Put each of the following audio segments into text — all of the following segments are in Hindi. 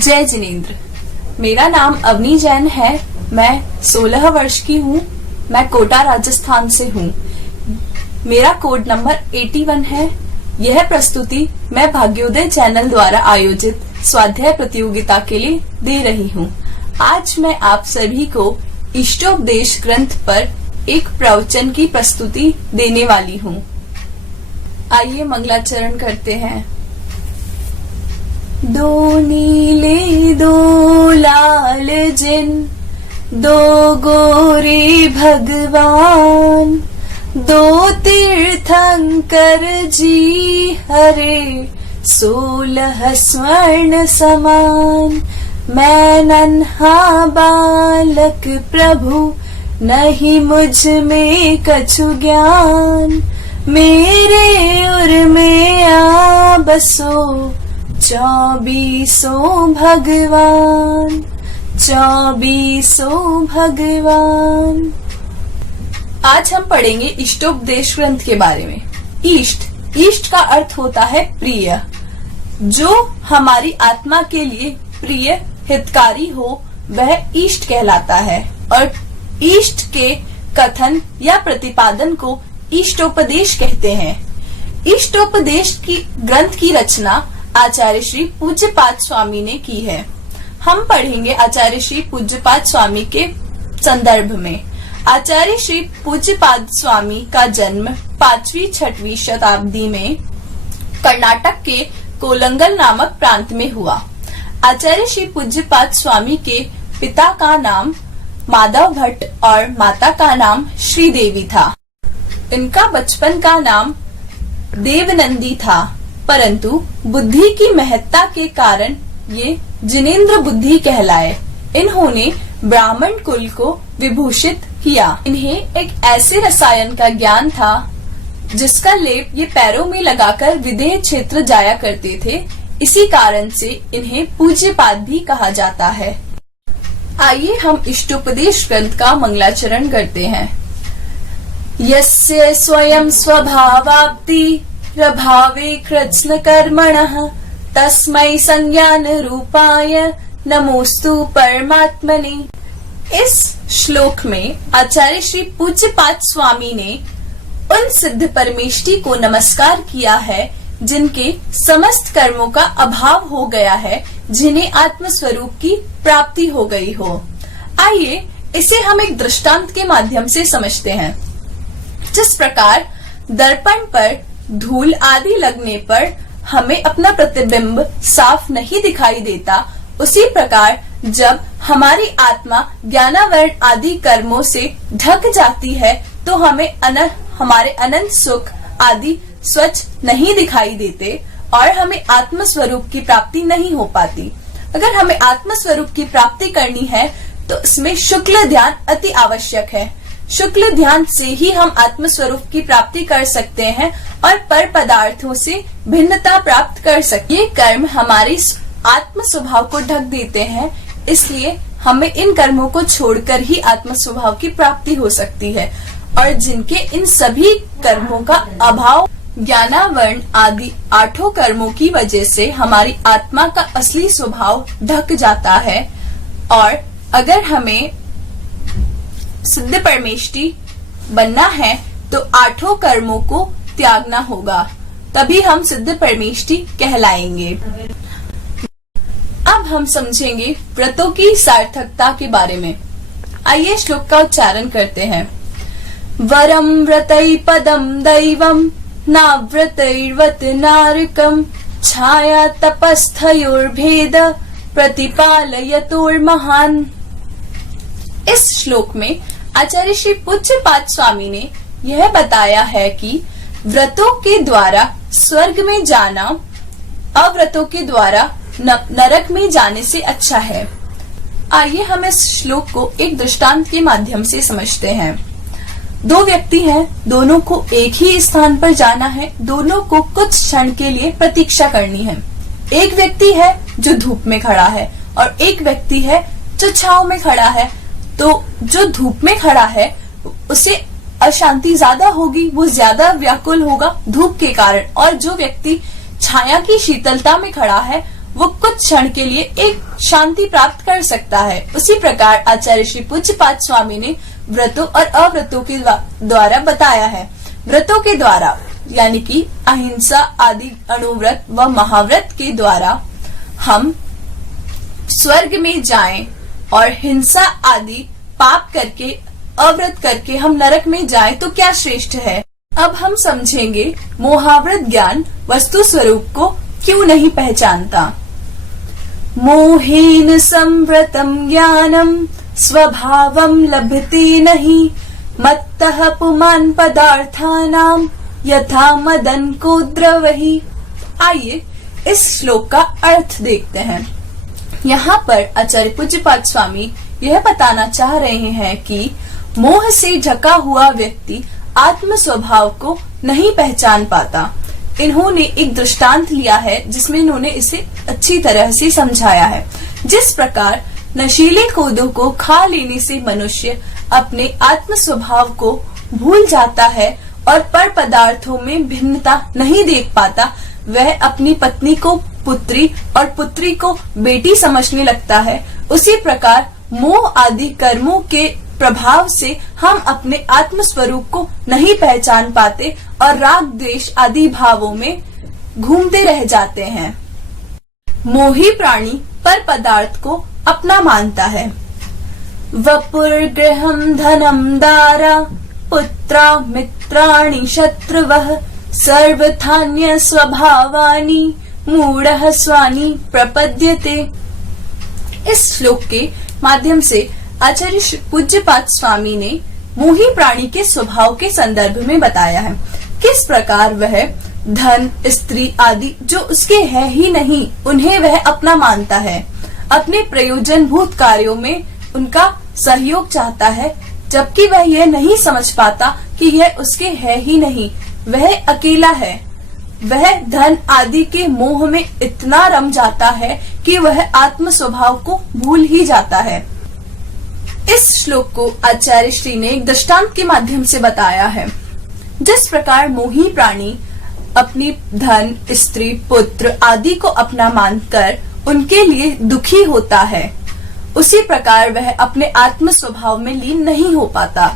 जय जिनेंद्र। मेरा नाम अवनी जैन है। मैं 16 वर्ष की हूँ। मैं कोटा राजस्थान से हूँ। मेरा कोड नंबर 81 है। यह प्रस्तुति मैं भाग्योदय चैनल द्वारा आयोजित स्वाध्याय प्रतियोगिता के लिए दे रही हूँ। आज मैं आप सभी को इष्टोपदेश ग्रंथ पर एक प्रवचन की प्रस्तुति देने वाली हूँ। आइए मंगलाचरण करते हैं। दो नीले दो लाल जिन, दो गोरे भगवान, दो तीर्थंकर जी हरे, 16 स्वर्ण समान। मैं नन्हा बालक प्रभु, नहीं मुझ में कछु ज्ञान। मेरे उर में आ बसो 24 भगवान, 24 भगवान। आज हम पढ़ेंगे इष्टोपदेश ग्रंथ के बारे में। इष्ट का अर्थ होता है प्रिय। जो हमारी आत्मा के लिए प्रिय हितकारी हो वह इष्ट कहलाता है। और इष्ट के कथन या प्रतिपादन को इष्टोपदेश कहते हैं। इष्टोपदेश की ग्रंथ की रचना आचार्य श्री पूज्यपाद स्वामी ने की है। हम पढ़ेंगे आचार्य श्री पूज्यपाद स्वामी के संदर्भ में। आचार्य श्री पूज्यपाद स्वामी का जन्म 5वीं-6वीं शताब्दी में कर्नाटक के कोलंगल नामक प्रांत में हुआ। आचार्य श्री पूज्यपाद स्वामी के पिता का नाम माधव भट्ट और माता का नाम श्रीदेवी था। इनका बचपन का नाम देवनंदी था, परंतु बुद्धि की महत्ता के कारण ये जिनेंद्र बुद्धि कहलाए। इन्होंने ब्राह्मण कुल को विभूषित किया। इन्हें एक ऐसे रसायन का ज्ञान था जिसका लेप ये पैरों में लगाकर विदेह क्षेत्र जाया करते थे। इसी कारण से इन्हें पूज्यपाद भी कहा जाता है। आइए हम इष्टोपदेश ग्रंथ का मंगलाचरण करते हैं। यस्य स्वयं स्वभावाप्ति प्रभावे कृत्स्न कर्मणः, तस्मै संज्ञान रूपाय नमोस्तु परमात्मने। इस श्लोक में आचार्य श्री पूज्यपाद स्वामी ने उन सिद्ध परमेष्ठी को नमस्कार किया है जिनके समस्त कर्मों का अभाव हो गया है, जिन्हें आत्म स्वरूप की प्राप्ति हो गई हो। आइए इसे हम एक दृष्टांत के माध्यम से समझते हैं। जिस प्रकार दर्पण पर धूल आदि लगने पर हमें अपना प्रतिबिंब साफ नहीं दिखाई देता, उसी प्रकार जब हमारी आत्मा ज्ञानावरण आदि कर्मों से ढक जाती है तो हमें हमारे अनंत सुख आदि स्वच्छ नहीं दिखाई देते और हमें आत्म स्वरूप की प्राप्ति नहीं हो पाती। अगर हमें आत्म स्वरूप की प्राप्ति करनी है तो इसमें शुक्ल ध्यान अति आवश्यक है। शुक्ल ध्यान से ही हम आत्म स्वरूप की प्राप्ति कर सकते हैं और पर पदार्थों से भिन्नता प्राप्त कर सकते। ये कर्म हमारे आत्म स्वभाव को ढक देते हैं, इसलिए हमें इन कर्मों को छोड़कर ही आत्म स्वभाव की प्राप्ति हो सकती है। और जिनके इन सभी कर्मों का अभाव ज्ञानावरण आदि 8 कर्मों की वजह से हमारी आत्मा का असली स्वभाव ढक जाता है। और अगर हमें सिद्ध परमेष्ठी बनना है तो 8 कर्मों को त्यागना होगा, तभी हम सिद्ध परमेष्ठी कहलाएंगे। अब हम समझेंगे व्रतों की सार्थकता के बारे में। आइए श्लोक का उच्चारण करते हैं। वरम व्रतै पदम दैवम, नाव्रतैर्वत नारकम, छाया तपस्थयोर्भेद प्रतिपालयतोर्महान। इस श्लोक में आचार्य श्री पूज्यपाद स्वामी ने यह बताया है कि व्रतों के द्वारा स्वर्ग में जाना अव्रतों के द्वारा नरक में जाने से अच्छा है। आइए हम इस श्लोक को एक दृष्टांत के माध्यम से समझते हैं। 2 व्यक्ति हैं, दोनों को एक ही स्थान पर जाना है, दोनों को कुछ क्षण के लिए प्रतीक्षा करनी है। एक व्यक्ति है जो धूप में खड़ा है और एक व्यक्ति है जो छांव में खड़ा है। तो जो धूप में खड़ा है उसे अशांति ज्यादा होगी, वो ज्यादा व्याकुल होगा धूप के कारण, और जो व्यक्ति छाया की शीतलता में खड़ा है वो कुछ क्षण के लिए एक शांति प्राप्त कर सकता है। उसी प्रकार आचार्य श्री पूज्यपाद स्वामी ने व्रतों और अव्रतों के द्वारा बताया है। व्रतों के द्वारा यानी कि अहिंसा आदि अणुव्रत व महाव्रत के द्वारा हम स्वर्ग में जाएं और हिंसा आदि पाप करके अव्रत करके हम नरक में जाएं तो क्या श्रेष्ठ है। अब हम समझेंगे मोहाव्रत ज्ञान वस्तु स्वरूप को क्यों नहीं पहचानता। मोहेन संव्रतम ज्ञानम स्वभावम लभते नहीं मत्तः पुमान पदार्थानाम यथा मदन को द्रवहि। आइए इस श्लोक का अर्थ देखते हैं। यहाँ पर आचार्य पूज्यपाद स्वामी यह बताना चाह रहे हैं कि मोह से ढका हुआ व्यक्ति आत्म स्वभाव को नहीं पहचान पाता। इन्होंने एक दृष्टांत लिया है जिसमें इन्होंने इसे अच्छी तरह से समझाया है। जिस प्रकार नशीले पौधों को खा लेने से मनुष्य अपने आत्म स्वभाव को भूल जाता है और पर पदार्थों में भिन्नता नहीं देख पाता, वह अपनी पत्नी को पुत्री और पुत्री को बेटी समझने लगता है। उसी प्रकार मोह आदि कर्मों के प्रभाव से हम अपने आत्म स्वरूप को नहीं पहचान पाते और राग द्वेष आदि भावों में घूमते रह जाते हैं। मोही प्राणी पर पदार्थ को अपना मानता है। वपुर्गृहं धनं दारा पुत्रा मित्राणि शत्रुवः सर्वथान्य स्वभावानि मूढ़ः स्वानि प्रपद्यते। इस श्लोक के माध्यम से आचार्य पूज्यपाद स्वामी ने मोही प्राणी के स्वभाव के संदर्भ में बताया है। किस प्रकार वह धन स्त्री आदि जो उसके है ही नहीं उन्हें वह अपना मानता है, अपने प्रयोजन भूत कार्यों में उनका सहयोग चाहता है, जबकि वह यह नहीं समझ पाता कि यह उसके है ही नहीं, वह अकेला है। वह धन आदि के मोह में इतना रम जाता है कि वह आत्म स्वभाव को भूल ही जाता है। इस श्लोक को आचार्य श्री ने एक दृष्टांत के माध्यम से बताया है। जिस प्रकार मोही प्राणी अपनी धन स्त्री पुत्र आदि को अपना मानकर उनके लिए दुखी होता है, उसी प्रकार वह अपने आत्म स्वभाव में लीन नहीं हो पाता,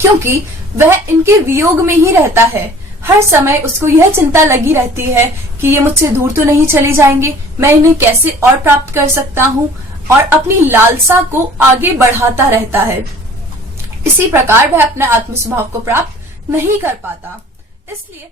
क्योंकि वह इनके वियोग में ही रहता है। हर समय उसको यह चिंता लगी रहती है कि ये मुझसे दूर तो नहीं चले जाएंगे, मैं इन्हें कैसे और प्राप्त कर सकता हूँ, और अपनी लालसा को आगे बढ़ाता रहता है। इसी प्रकार वह अपने आत्म स्वभाव को प्राप्त नहीं कर पाता। इसलिए